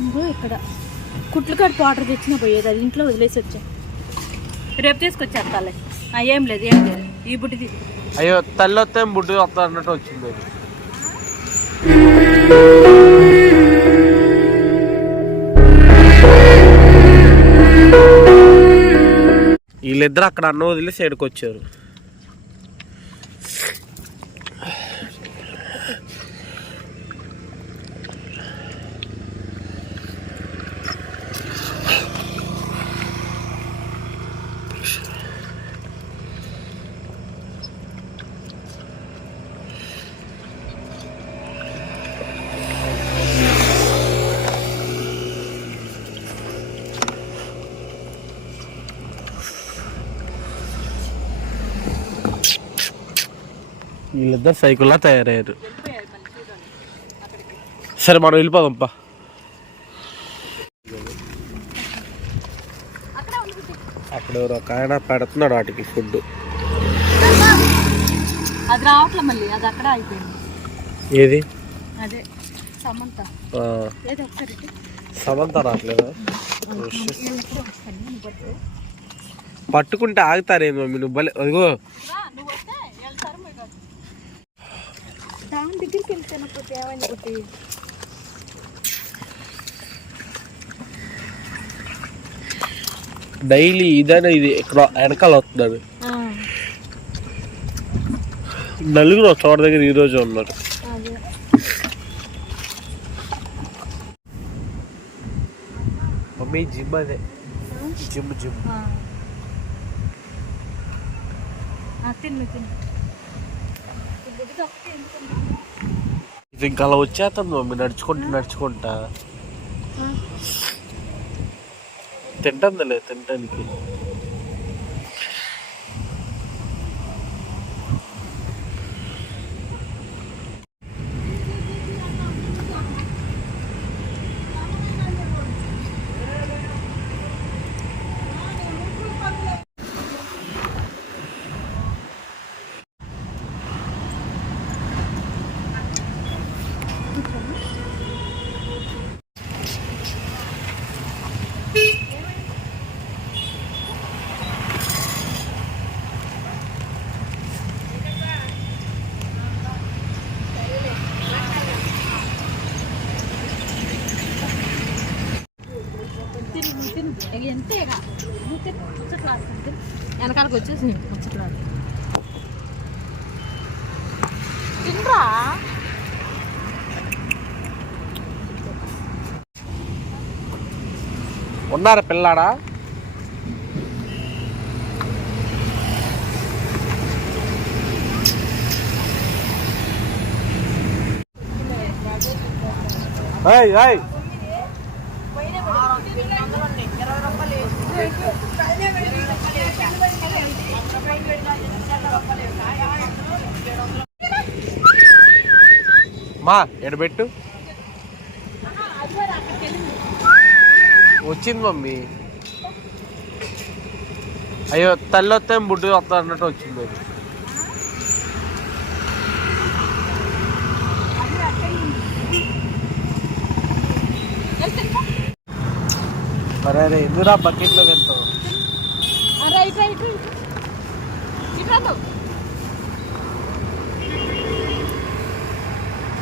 ఇంకో ఇక్కడ కుట్లకాడ పౌడర్ తెచ్చిన పోయేది, అది ఇంట్లో వదిలేసి వచ్చా. రేపు తీసుకొచ్చేస్తాలే. ఏం లేదు ఈ బుడ్డిది. అయ్యో తల్లి వస్తే బుడ్డి వస్తా అన్నట్టు వచ్చింది. వీళ్ళిద్దరు అక్కడ అన్న వదిలి సైడ్కి వచ్చారు. వీళ్ళిద్దరు సైకిల్లా తయారయ్యారు. సరే మనం వెళ్ళిపోదాంపా. అక్కడ ఒక ఆయన పెడుతున్నాడు వాటికి ఫుడ్. అది రావట్లే మళ్ళీ, అది అక్కడ అయిపోయింది. ఏది? అదే సమంత. సమంత రావట్లేదా? పట్టుకుంటే ఆగుతారేమో నువ్వు భలే. అదిగో దాని దగ్గరికి వెళ్తానపోతే ఏమైంది? డైలీ ఇదైనా ఇది ఇక్కడ వెనకాల వస్తున్నాడు. నలుగురు చోట దగ్గర ఈరోజు ఉన్నారు. మమ్మీ జిమ్ అదే జిమ్ జిమ్. ఇది ఇంకా అలా వచ్చేస్తాను మమ్మీ, నడుచుకుంటా తింటుందిలే తినడానికి. వెనకాలకు వచ్చేసి ముచ్చట్లాడు తిండ్రా. ఉన్నారా పిల్లాడా? మా ఎడబెట్టు. వచ్చింది మమ్మీ. అయ్యో తల్లి వస్తే బుడ్డి వస్తా అన్నట్టు వచ్చింది. అరే అరే ఎందురా బకెట్లో వెళ్తావు?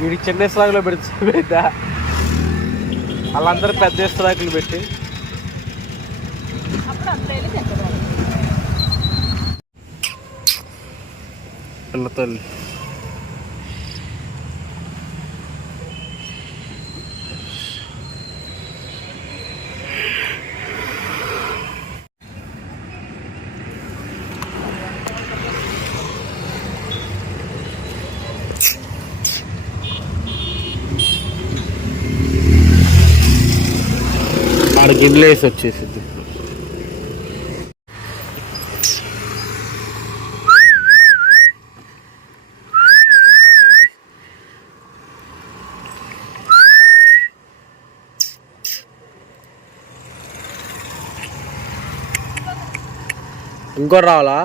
వీడికి చిన్న ఇస్లాకులో పెడతా, వాళ్ళందరూ పెద్ద ఇస్లాకులు పెట్టి పిల్లతల్లి. ఆడ గిన్నెలు వేసి వచ్చేసింది. ఇంకో రావాలా?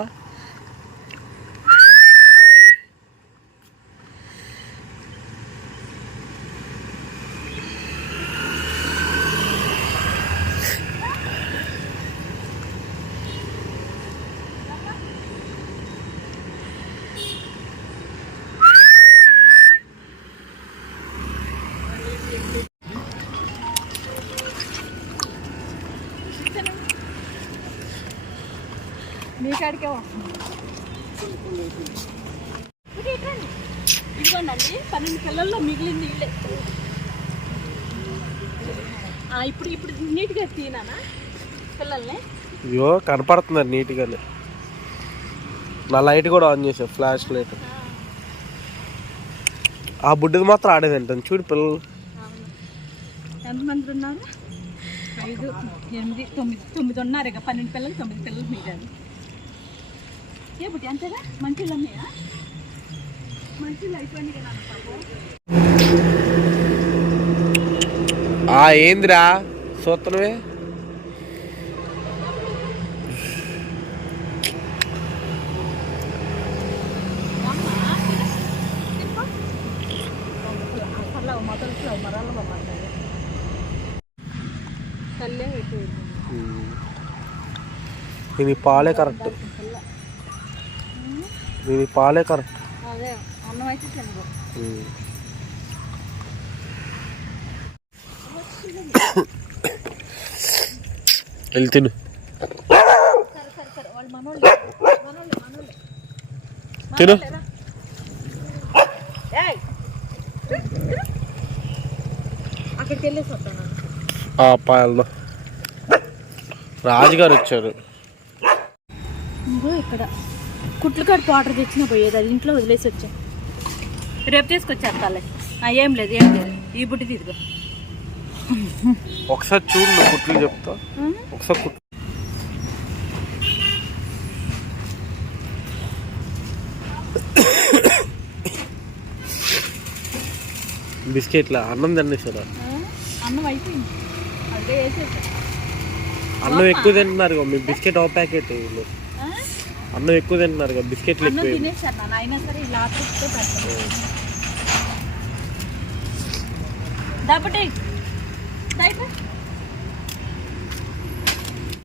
మీ కాడికే వస్తుంది. ఇదిగోండి 12 పిల్లల్లో మిగిలింది ఇల్లే. ఇప్పుడు ఇప్పుడు నీట్గా తీనా పిల్లల్ని. అయ్యో కనపడుతున్నారు నీట్గానే. నా లైట్ కూడా ఆన్ చేసా, ఫ్లాష్ లైట్. ఆ బుడ్డిది మాత్రం ఆడేదంటాను చూడు పిల్లలు. ఎంతమంది ఉన్నారు? 5, 8, 9 ఉన్నారు. ఇక 12 పిల్లలు 9 పిల్లలు మిగిలారు. ఏ బుడ్డి అంతేగా? మంచిలు ఉన్నాయా? మంచిలు అయిపోయింది కదా పాపం. ఏందిరా సూత్రమే. దీని పాలే కరెక్ట్, దీని పాలే కరెక్ట్. అదే అన్నం అయితే తినదు. వెళ్ళి తిను. సరే వాళ్ళు మనోళ్ళే తిను. అక్కడికి వెళ్ళేసి వస్తాను. పాయల్లో రాజుగారు వచ్చారు. ఇంకో ఇక్కడ కుట్లు కడుపు ఆర్డర్ తెచ్చినా పోయేది, అది ఇంట్లో వదిలేసి వచ్చా. రేపు తీసుకొచ్చేస్తాలే. ఏం లేదు ఈ బుట్టి తీసుకో. ఒకసారి చూడు, నువ్వు కుట్లు చెప్తా. ఒకసారి కుట్లు బిస్కెట్లా అన్నం తినేసారా? అన్నం అయిపోయింది, అదే వేసేసా. అన్నం ఎక్కువ తింటున్నారు మీ బిస్కెట్ ఒక ప్యాకెట్. అన్నం ఎక్కువ తింటున్నారు బిస్కెట్లు ఎక్కువ తినేసారు నాన్న. అయినా సరే ఇలా పెడతాను. డబ్బటి